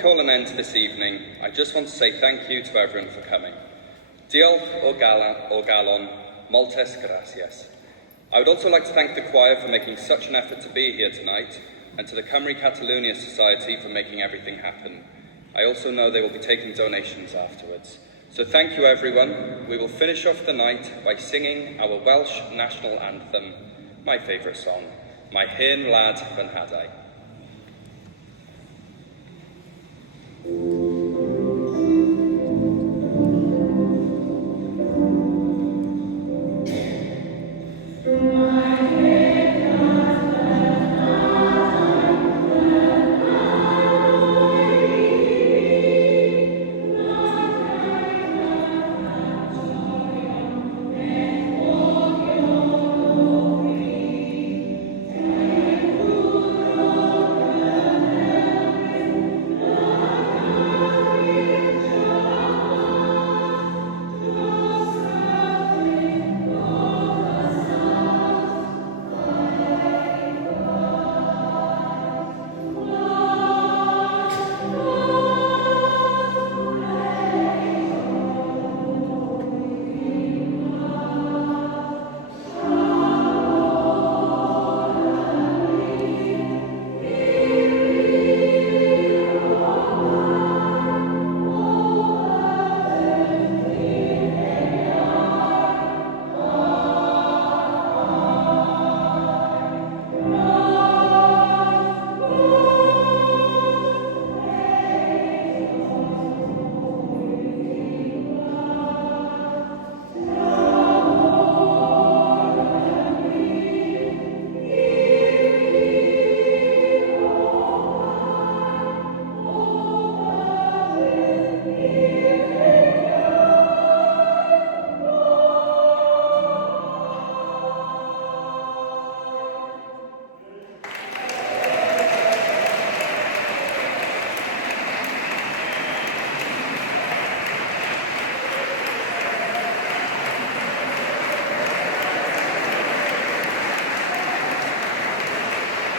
Call an end to this evening, I just want to say thank you to everyone for coming. Diolch o galon, moltes gracias. I would also like to thank the choir for making such an effort to be here tonight, and to the Cymru Catalonia Society for making everything happen. I also know they will be taking donations afterwards. So thank you everyone. We will finish off the night by singing our Welsh national anthem, my favourite song, My Hen Lad Fy Nhadau.